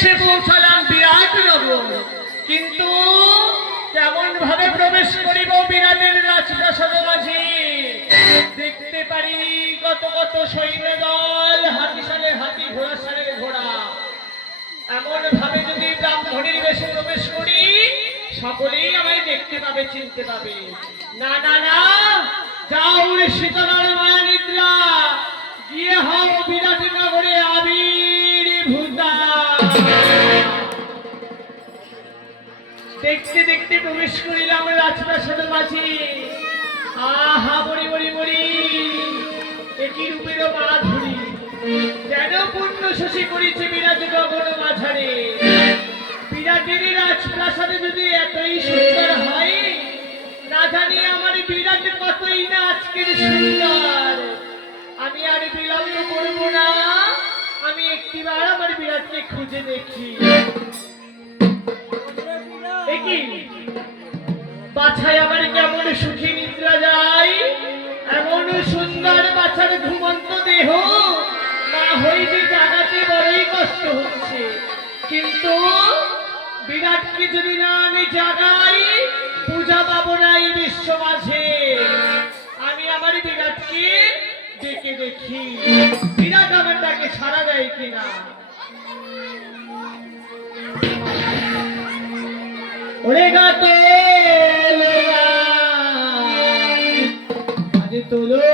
এসে পৌঁছালাম বিরাট নগর, কিন্তু কেমন ভাবে প্রবেশ করিব বিরাটের রাজপ্রাসাদের মাঝে? দেখতে পারি কত কত সৈন্য দল, হাতি সালে হাতি, ঘোড়া সালে ঘোড়া। এমন ভাবে যদি ব্রাহ্মণের বেশে প্রবেশ করি, সকলেই আমায় দেখতে পাবে, চিনতে পাবে। না না না, যাও রে শীতলার মায়া নিদ্রা, গিয়ে হও বিরাট নগরে আবির্ভূতা। দেখতে দেখতে প্রবেশ করিলাম রাজপ্রাসাদের মাঝে। আহা বড়ি বড়ি বড়ি, একই রূপেরও মাধুরী, যেন পূর্ণ শশী করেছে বিরাট গগন মাঝারে। বিরাটের রাজপ্রাসাদে যদি এতই সুন্দর হয়, না জানি আমার বিরাট কতই না আজকের সুন্দর। আমি আর বিলম্ব করব না, আমি একটিবার আমার বিরাটকে খুঁজে দেখি। বাছাই আমার কেমন সুখী নিদ্রা যায়, এমন সুন্দর বাছার ঘুমন্ত দেহ না হইতে জাগাতে বড়ই কষ্ট হচ্ছে। কিন্তু বিরাটকে যদি না আমি জাগাই, পূজা পাবো না এই বিশ্ব মাঝে। আমি আমার বিরাটকে ডেকে দেখি, বিরাট আমার তাকে সাড়া দেয় কিনা। ওরে গাতে তোলো